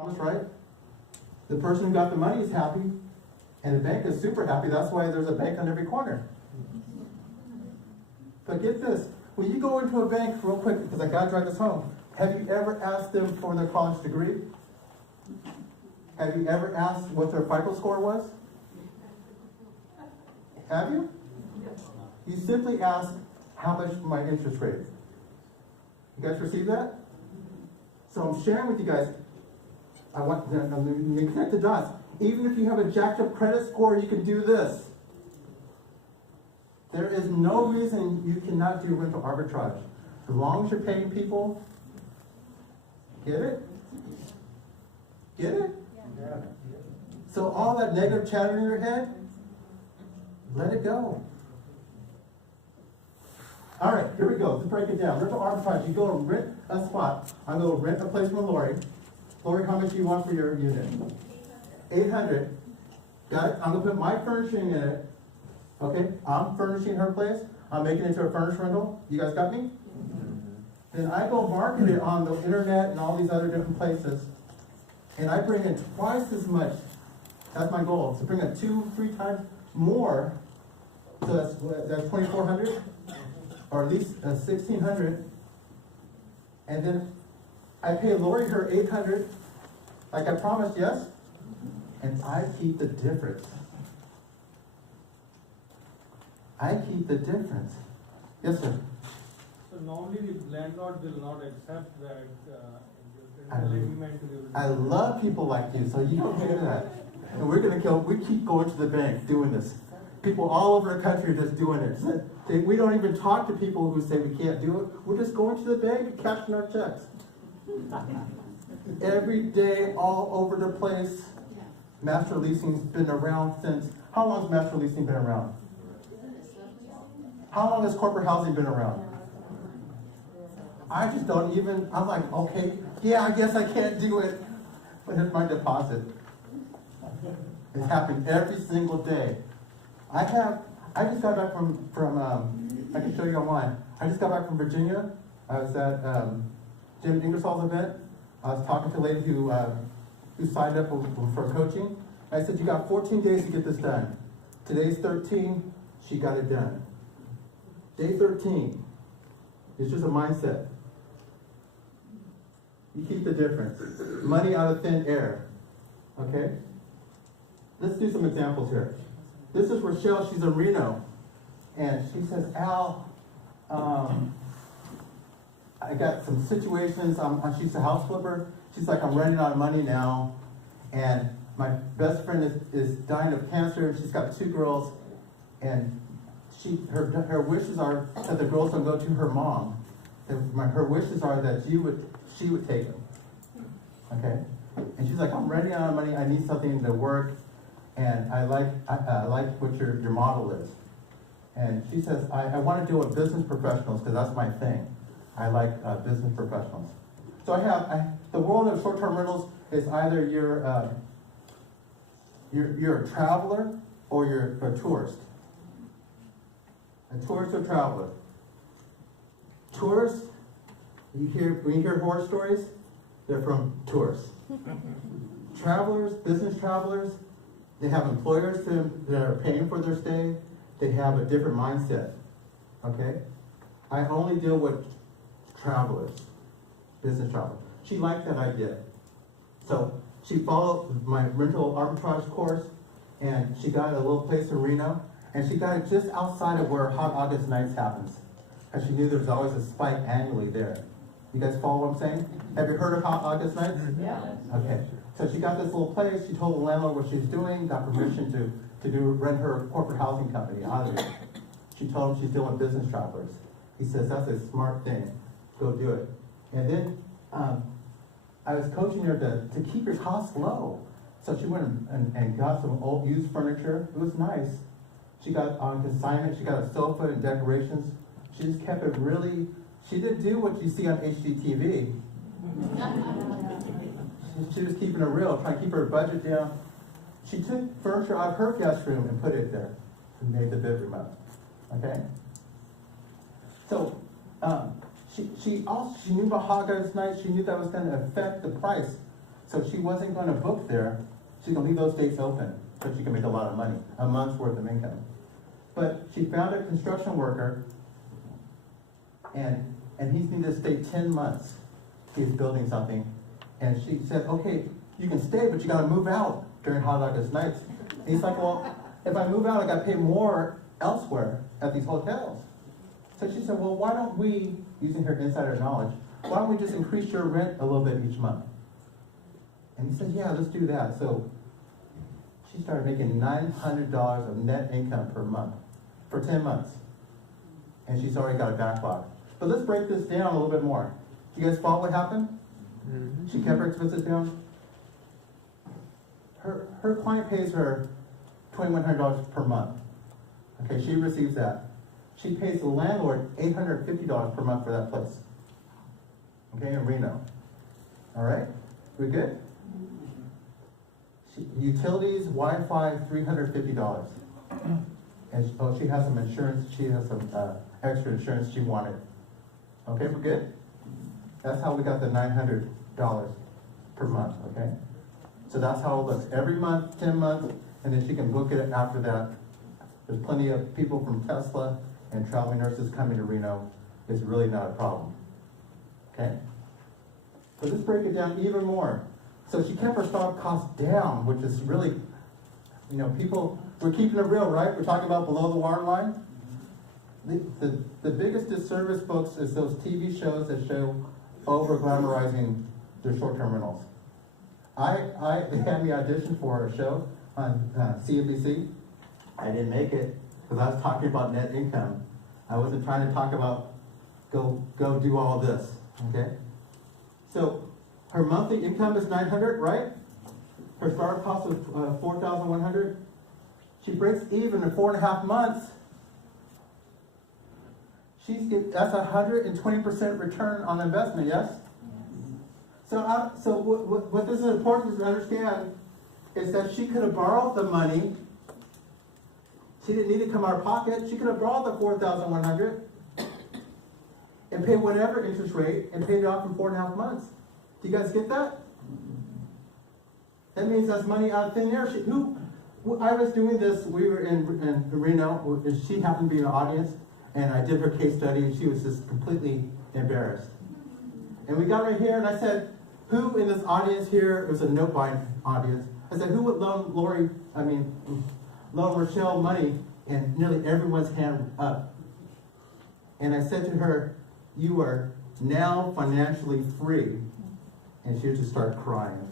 Thomas, right? The person who got the money is happy, and the bank is super happy. That's why there's a bank on every corner. But get this, when you go into a bank, real quick, because I gotta drive this home, have you ever asked them for their college degree? Have you ever asked what their FICO score was? Have you? You simply ask, how much my interest rate? You guys receive that? So I'm sharing with you guys, I want to connect the dots. Even if you have a jacked up credit score, you can do this. There is no reason you cannot do rental arbitrage. As long as you're paying people, get it? Get it? Yeah. So all that negative chatter in your head, let it go. All right, here we go. Let's break it down. Rental arbitrage, you go and rent a spot. I'm going to rent a place from Lori. Lori, how much do you want for your unit? 800. Got it? I'm going to put my furnishing in it. Okay, I'm furnishing her place. I'm making it into a furnished rental. You guys got me? Then I go market it on the internet and all these other different places. And I bring in twice as much. That's my goal. To bring in 2-3 times more. So that's 2,400. Or at least 1,600. And then I pay Lori her 800. Like I promised, yes? And I keep the difference. I keep the difference. Yes, sir. So normally the landlord will not accept that I- agreement. I love people like you, so you don't do that. And we keep going to the bank doing this. People all over the country are just doing it. We don't even talk to people who say we can't do it. We're just going to the bank and cashing our checks. Every day, all over the place. Master leasing's been around since, how long has master leasing been around? How long has corporate housing been around? I just don't even, I'm like, okay, yeah, I guess I can't do it. But here's my deposit. It's happening every single day. I just got back from I can show you online. I just got back from Virginia. I was at Jim Ingersoll's event. I was talking to a lady who signed up for coaching. I said, you got 14 days to get this done. Today's 13, she got it done. Day 13. It's just a mindset. You keep the difference. Money out of thin air. Okay? Let's do some examples here. This is Rochelle, she's in Reno. And she says, Al, I got some situations, she's a house flipper. She's like, I'm running out of money now. And my best friend is dying of cancer, and she's got 2 girls. And her wishes are that the girls don't go to her mom. Her wishes are that she would take them. Okay? And she's like, I'm running out of money, I need something to work. And I like what your model is. And she says, I want to deal with business professionals because that's my thing. I like business professionals. So the world of short-term rentals is either you're a traveler or you're a tourist. A tourist or traveler. Tourists, when you hear horror stories, they're from tourists. Travelers, business travelers, they have employers that are paying for their stay. They have a different mindset, okay? I only deal with travelers, business travelers. She liked that idea. So she followed my rental arbitrage course, and she got a little place in Reno, and she got it just outside of where Hot August Nights happens. And she knew there was always a spike annually there. You guys follow what I'm saying? Have you heard of Hot August Nights? Yeah. Okay. So she got this little place, she told the landlord what she was doing, got permission to rent her corporate housing company out of it. She told him she's dealing with business travelers. He says, that's a smart thing, go do it. And then I was coaching her to keep your costs low. So she went and got some old used furniture. It was nice. She got on consignment, she got a sofa and decorations. She just kept it really, she didn't do what you see on HGTV. She was keeping it real, trying to keep her budget down. She took furniture out of her guest room and put it there and made the bedroom up. Okay? So she knew about Hot August Nights. She knew that was going to affect the price. So she wasn't gonna book there, she's gonna leave those dates open, so she can make a lot of money, a month's worth of income. But she found a construction worker, and he's needed to stay 10 months. He's building something, and she said, okay, you can stay, but you gotta move out during Hot August nights. And he's like, well, if I move out, I gotta pay more elsewhere at these hotels. So she said, well, why don't we, using her insider knowledge, why don't we just increase your rent a little bit each month? And he said, yeah, let's do that. So she started making $900 of net income per month for 10 months. And she's already got a backlog. But let's break this down a little bit more. Do you guys follow what happened? Mm-hmm. She kept her expenses down. Her client pays her $2,100 per month. Okay, she receives that. She pays the landlord $850 per month for that place. Okay, in Reno. All right, we good? Utilities, Wi-Fi, $350. And she has some insurance. She has some extra insurance she wanted. Okay, we're good? That's how we got the $900 per month, okay? So that's how it looks. Every month, 10 months, and then she can book it after that. There's plenty of people from Tesla and traveling nurses coming to Reno. It's really not a problem, okay? So let's break it down even more. So she kept her startup costs down, which is really, you know, people, we're keeping it real, right? We're talking about below the waterline. The biggest disservice, folks, is those TV shows that show over-glamorizing their short-term rentals. They had me audition for a show on CNBC. I didn't make it because I was talking about net income. I wasn't trying to talk about go do all this, okay? So her monthly income is $900, right? Her startup cost was $4,100. She breaks even in 4.5 months. That's 120% return on investment, yes? So what this is important to understand is that she could have borrowed the money. She didn't need to come out of pocket. She could have borrowed the $4,100 and paid whatever interest rate and paid it off in 4.5 months. Do you guys get that? That means that's money out of thin air. I was doing this. We were in Reno. She happened to be in the audience, and I did her case study, and she was just completely embarrassed. And we got right here, and I said, who in this audience here, it was a note buying audience, I said, who would loan Rochelle money? And nearly everyone's hand up. And I said to her, you are now financially free. And she would just start crying.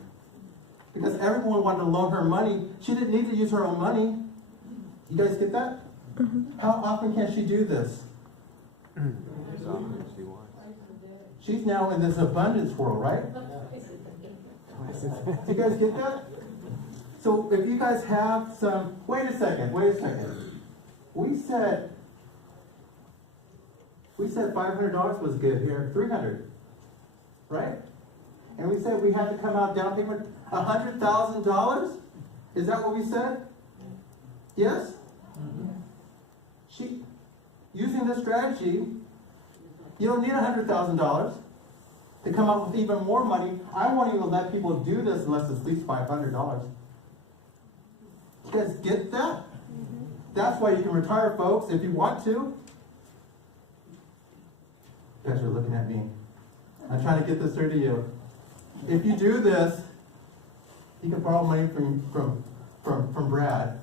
Because everyone wanted to loan her money. She didn't need to use her own money. You guys get that? Mm-hmm. How often can she do this? As often as she wants. She's now in this abundance world, right? Do you guys get that? So if you guys have some, wait a second. We said $500 was good here, $300, right? And we said we had to come out down payment $100,000. Is that what we said? Yes? She, using this strategy, you don't need $100,000 to come up with even more money. I won't even let people do this unless it's at least $500. You guys get that? That's why you can retire, folks, if you want to. You guys are looking at me. I'm trying to get this through to you. If you do this, you can borrow money from Brad.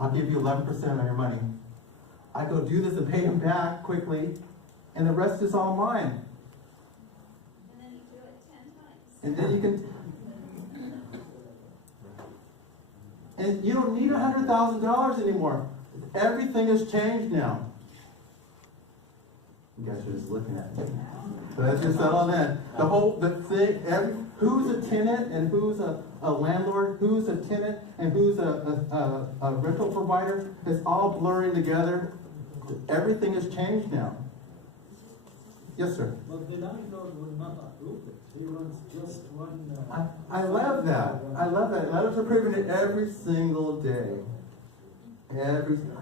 I'll give you 11% on your money. I go do this and pay him back quickly, and the rest is all mine. And then you do it 10 times. And then you can, and you don't need $100,000 anymore. Everything has changed now. You guys are just looking at me. So let's just settle in. Who's a tenant and who's a landlord, who's a tenant and who's a rental provider, is all blurring together. Everything has changed now. Yes, sir. But the landlord will not approve it. He wants just one. I love that. I love that. Letters are approving it every single day.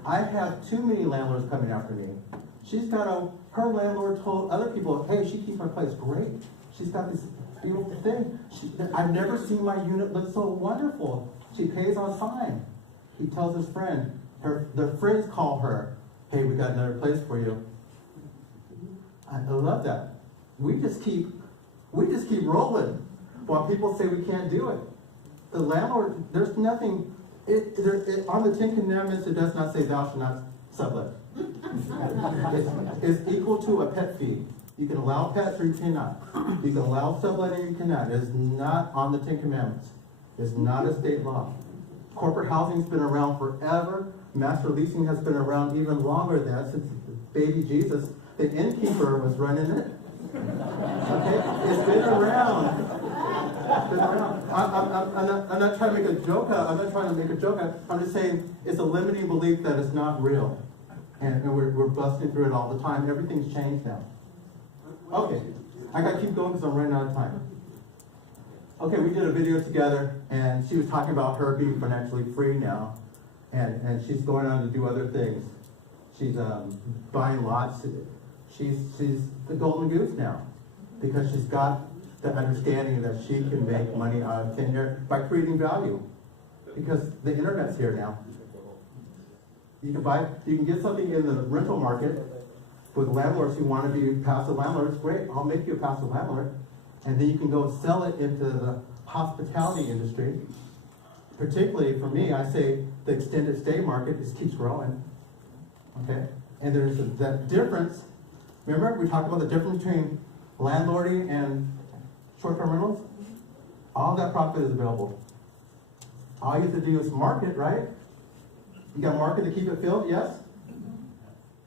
I have too many landlords coming after me. Her landlord told other people, hey, she keeps her place great. She's got this beautiful thing. I've never seen my unit look so wonderful. She pays on time. He tells his friend, their friends call her, hey, we got another place for you. I love that. We just keep rolling while people say we can't do it. The landlord, there's nothing, on the 10 Commandments, it does not say thou shalt not sublet. It's equal to a pet fee. You can allow pets or you cannot. You can allow subletting or you cannot. It is not on the 10 Commandments. It's not a state law. Corporate housing's been around forever. Master leasing has been around even longer than that, since baby Jesus. The innkeeper was running it. Okay? It's been around. It's been around. I'm not trying to make a joke out. I'm not trying to make a joke out. I'm just saying it's a limiting belief that it's not real. And we're busting through it all the time. Everything's changed now. Okay. I gotta keep going because I'm running out of time. Okay, we did a video together and she was talking about her being financially free now. And she's going on to do other things. She's buying lots. She's the golden goose now because she's got the understanding that she can make money out of tenure by creating value because the internet's here now. You can get something in the rental market with landlords who want to be passive landlords. Great, I'll make you a passive landlord. And then you can go sell it into the hospitality industry. Particularly for me, I say the extended stay market just keeps growing. Okay? And there's that difference. Remember, we talked about the difference between landlording and short-term rentals? All that profit is available. All you have to do is market, right? You got to market to keep it filled, yes?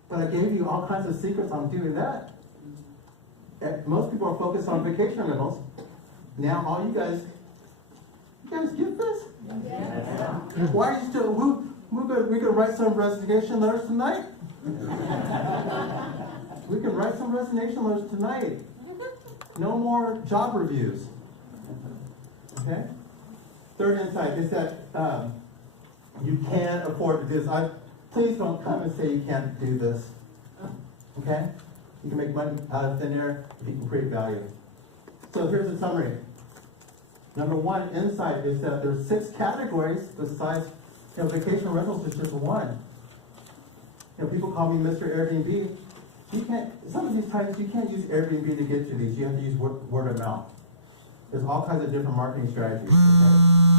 But I gave you all kinds of secrets on doing that. Most people are focused on vacation rentals. Now, all you guys get this? Yeah. Why are you still, we could write some resignation letters tonight. We can write some resignation letters tonight. No more job reviews. Okay? Third insight is that you can afford to do this. Please don't come and say you can't do this. Okay? You can make money out of thin air if you can create value. So here's a summary. Number one insight is that there's 6 categories besides, vacation rentals is just one. People call me Mr. Airbnb. Some of these times you can't use Airbnb to get to these. You have to use word of mouth. There's all kinds of different marketing strategies. Okay?